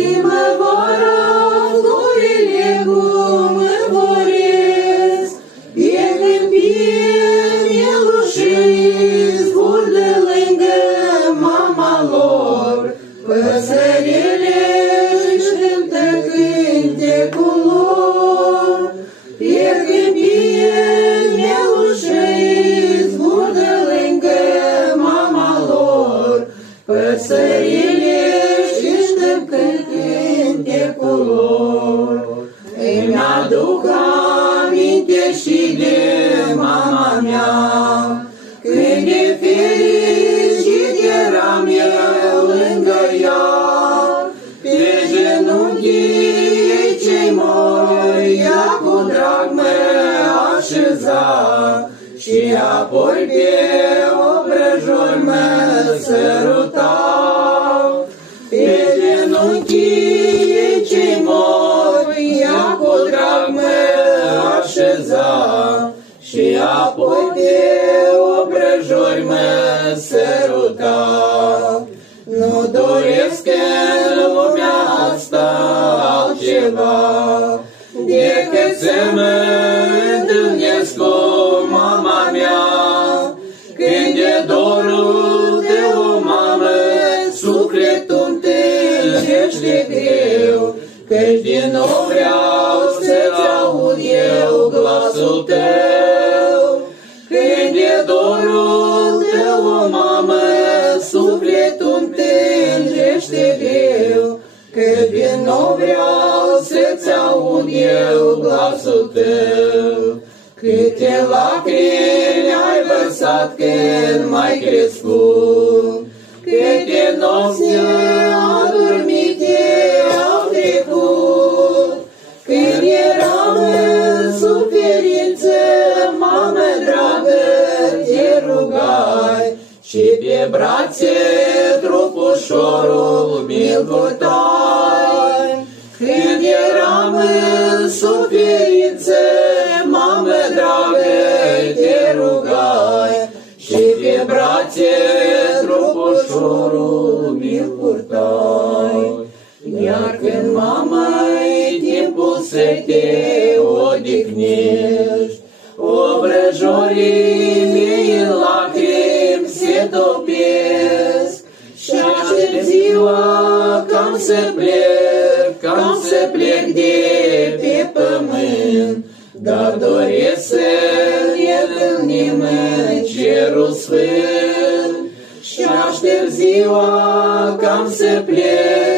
Și mă vor gurile cum mă voresc, e câmpie mielușii zbor de lângă mama lor. Păsările își cântă cântecul lor, e câmpie mielușii zbor de lângă mama lor. Păsările își cântă cântecul lor. Îmi aduc aminte și de mama mea, când de fericit eram eu lângă ea. Pe genunchii ei cei moi ea cu drag mă așeza, și apoi pe obrăjori mă săruta. Pe genunchii ei cei moi ea cu drag mă așeza, și apoi pe obrăjori mă săruta. Nu doresc în lumea asta altceva decât să mă întâlnesc cu mama mea. Când e dorul de o mamă, sufletul întâlnește greu, căci din nou vreau să-ți aud eu glasul tău. Când e dorul de o mamă, sufletul întâlnește greu, că din nou vreau să-ți aud eu glasul tău. Câte lacrimi ai vărsat când m-ai crescut, câte nopți neadormite au trecut. Când eram în suferință, mamă dragă, te rugai, și pe brațe trupușorul mi-l purtai. Când eram în suferință, mamă dragă, te rugai, și pe brațe trupușorul mi-l purtai. Iar când, mamă-i timpul să te odihnești, obrăjorii mei în lacrimi se topesc, și aștept ziua cam să plec de pe pământ, dar doresc să ne întâlnim în cerul sfânt. Și aștept ziua cam să plec